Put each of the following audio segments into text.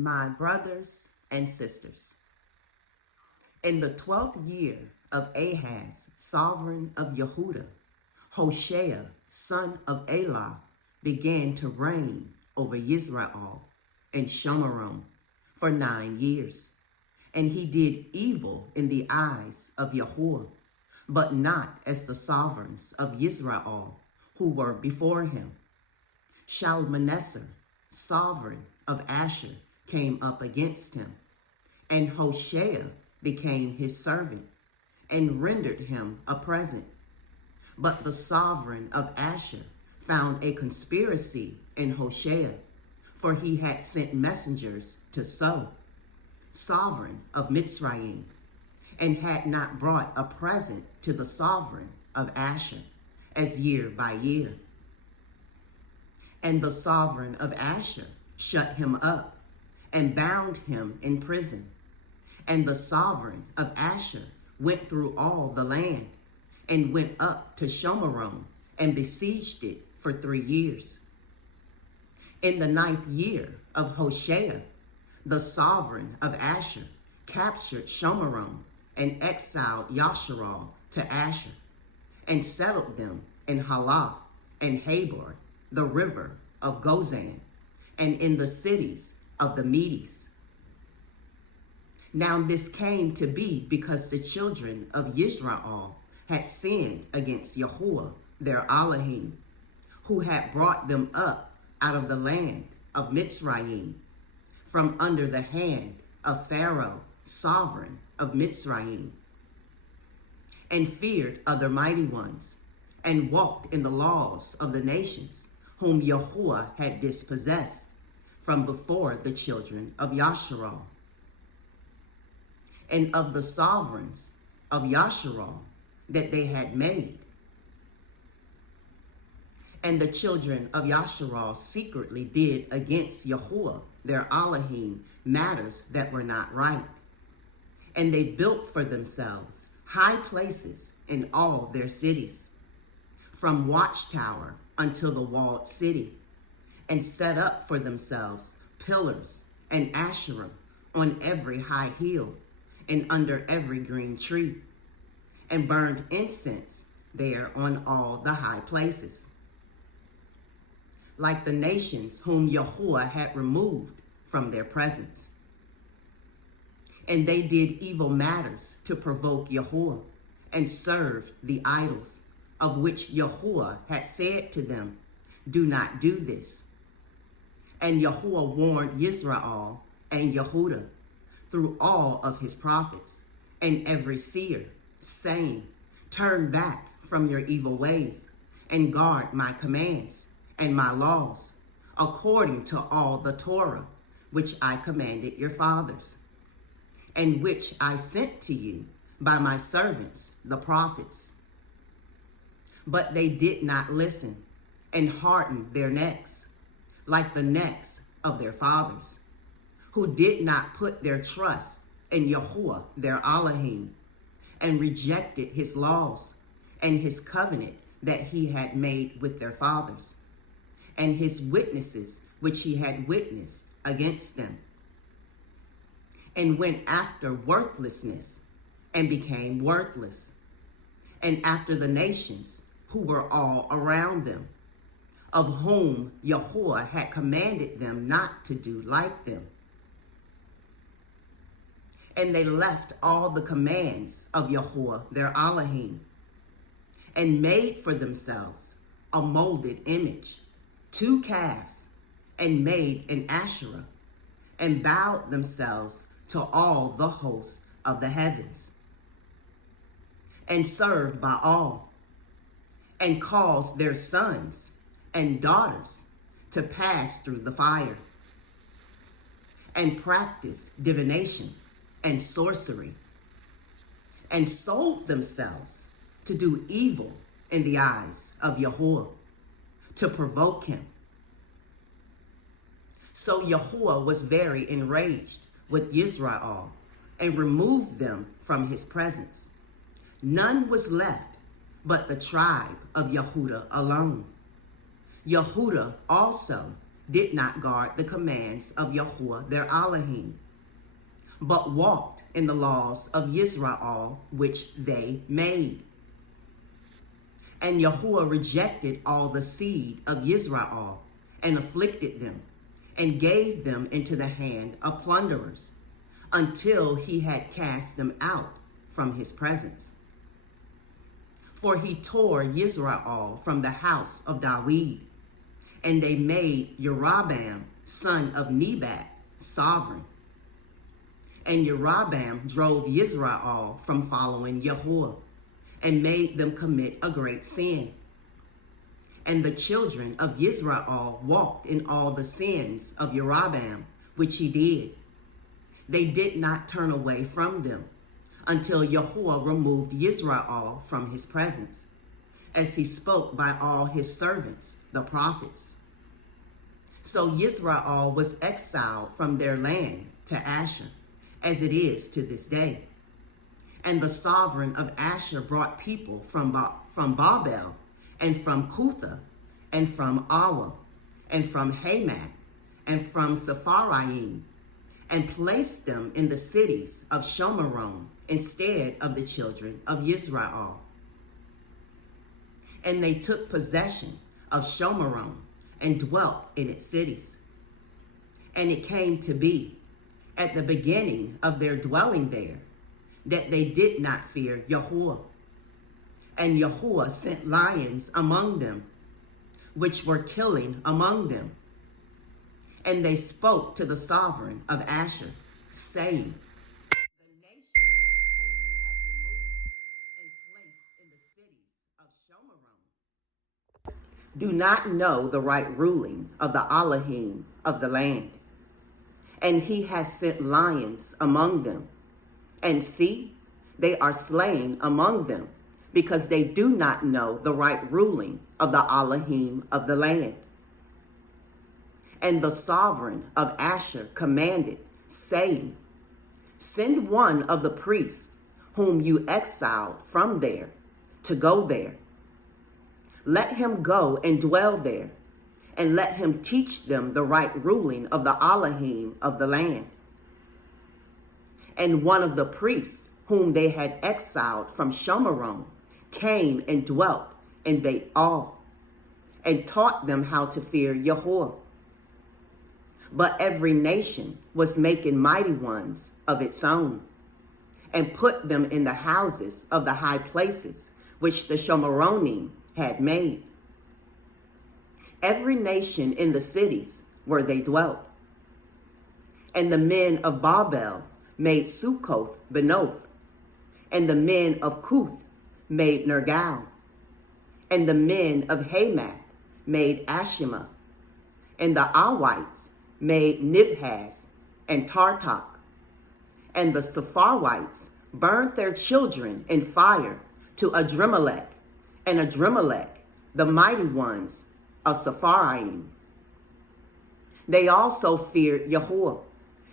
My brothers and sisters, in the 12th year of Ahaz, sovereign of Yehuda, Hoshea, son of Elah, began to reign over Israel and Shomeron for 9 years. And he did evil in the eyes of Yahuwah, but not as the sovereigns of Israel who were before him. Shalmaneser, sovereign of Asher, came up against him, and Hoshea became his servant and rendered him a present. But the sovereign of Asher found a conspiracy in Hoshea, for he had sent messengers to So, sovereign of Mitzrayim, and had not brought a present to the sovereign of Asher, as year by year. And the sovereign of Asher shut him up and bound him in prison. And the sovereign of Asher went through all the land and went up to Shomeron and besieged it for 3 years. In the 9th year of Hoshea, the sovereign of Asher captured Shomeron and exiled Yasharal to Asher and settled them in Halah and Habor, the river of Gozan, and in the cities of the Medes. Now this came to be because the children of Israel had sinned against Yahuwah, their Elohim, who had brought them up out of the land of Mitzrayim, from under the hand of Pharaoh, sovereign of Mitzrayim, and feared other mighty ones, and walked in the laws of the nations, whom Yahuwah had dispossessed from before the children of Yasharal. And of the sovereigns of Yasharal that they had made. And the children of Yasharal secretly did against Yahuwah, their Elohim, matters that were not right. And they built for themselves high places in all their cities, from watchtower until the walled city, and set up for themselves pillars and Asherah on every high hill and under every green tree, and burned incense there on all the high places, like the nations whom Yahuwah had removed from their presence. And they did evil matters to provoke Yahuwah, and served the idols, of which Yahuwah had said to them, "Do not do this." And Yahuwah warned Israel and Yehudah through all of his prophets and every seer, saying, "Turn back from your evil ways and guard my commands and my laws, according to all the Torah, which I commanded your fathers, and which I sent to you by my servants, the prophets." But they did not listen and hardened their necks, like the necks of their fathers, who did not put their trust in Yahuwah, their Elohim, and rejected his laws and his covenant that he had made with their fathers, and his witnesses which he had witnessed against them, and went after worthlessness and became worthless, and after the nations who were all around them, of whom Yahuwah had commanded them not to do like them. And they left all the commands of Yahuwah, their Elohim, and made for themselves a molded image, 2 calves, and made an Asherah, and bowed themselves to all the hosts of the heavens, and served Baal, and caused their sons and daughters to pass through the fire, and practiced divination and sorcery, and sold themselves to do evil in the eyes of Yahuwah, to provoke him. So Yahuwah was very enraged with Israel and removed them from his presence. None was left but the tribe of Yehudah alone. Yehudah also did not guard the commands of Yahuwah their Elohim, but walked in the laws of Yisrael, which they made. And Yahuwah rejected all the seed of Yisrael, and afflicted them, and gave them into the hand of plunderers, until he had cast them out from his presence. For he tore Yisrael from the house of David, and they made Jeroboam, son of Nebat, sovereign. And Jeroboam drove Yisrael from following Yahuwah, and made them commit a great sin. And the children of Yisrael walked in all the sins of Jeroboam, which he did. They did not turn away from them, until Yahuwah removed Yisrael from his presence, as he spoke by all his servants, the prophets. So Yisrael was exiled from their land to Asher, as it is to this day. And the sovereign of Asher brought people from Babel, and from Cutha, and from Awa, and from Hamath, and from Sepharvaim, and placed them in the cities of Shomeron instead of the children of Israel. And they took possession of Shomeron and dwelt in its cities. And it came to be, at the beginning of their dwelling there, that they did not fear Yahuwah. And Yahuwah sent lions among them, which were killing among them. And they spoke to the sovereign of Asher, saying, the nation whom you have removed and placed in the cities of Shomeron do not know the right ruling of the Elohim of the land. And he has sent lions among them. And see, they are slain among them, because they do not know the right ruling of the Elohim of the land. And the sovereign of Asher commanded, saying, send one of the priests whom you exiled from there to go there. Let him go and dwell there, and let him teach them the right ruling of the Elohim of the land. And one of the priests whom they had exiled from Shomeron came and dwelt in Beit Al, and taught them how to fear Yahuwah. But every nation was making mighty ones of its own, and put them in the houses of the high places which the Shomeronim had made. Every nation in the cities where they dwelt. And the men of Babel made Succoth Benoth, and the men of Cuth made Nergal, and the men of Hamath made Ashima, and the Awites made Nibhaz and Tartak, and the Sepharvites burnt their children in fire to Adrimelech, and Adrimelech, the mighty ones of Sepharvaim. They also feared Yahuwah,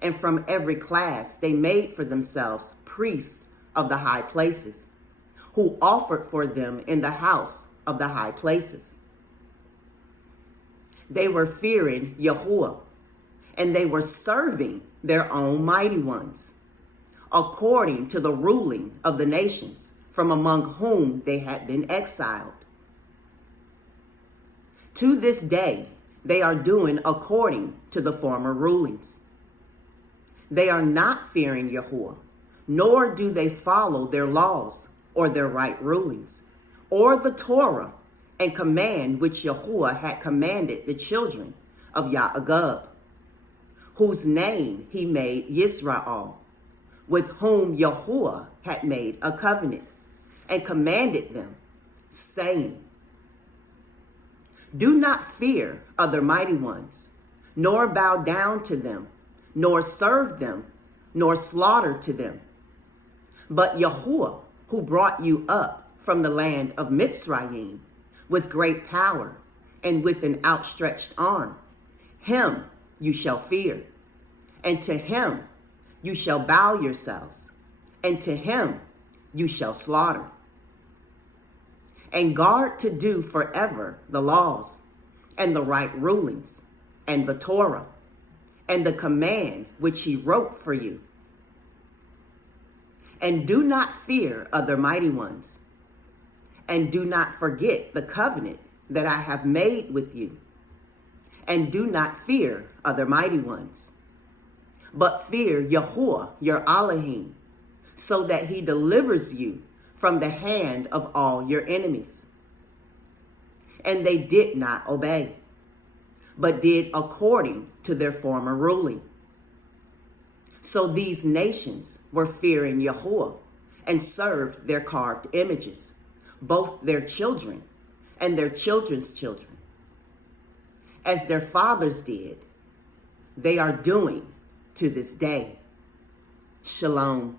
and from every class they made for themselves priests of the high places, who offered for them in the house of the high places. They were fearing Yahuwah, and they were serving their own mighty ones, according to the ruling of the nations from among whom they had been exiled. To this day, they are doing according to the former rulings. They are not fearing Yahuwah, nor do they follow their laws or their right rulings, or the Torah and command which Yahuwah had commanded the children of Yaakov, whose name he made Yisrael, with whom Yahuwah had made a covenant, and commanded them, saying, do not fear other mighty ones, nor bow down to them, nor serve them, nor slaughter to them. But Yahuwah, who brought you up from the land of Mitzrayim with great power and with an outstretched arm, him you shall fear, and to him you shall bow yourselves, and to him you shall slaughter. And guard to do forever the laws and the right rulings, and the Torah and the command which he wrote for you. And do not fear other mighty ones, and do not forget the covenant that I have made with you. And do not fear other mighty ones, but fear Yahuwah, your Elohim, so that he delivers you from the hand of all your enemies. And they did not obey, but did according to their former ruling. So these nations were fearing Yahuwah and served their carved images, both their children and their children's children. As their fathers did, they are doing to this day. Shalom.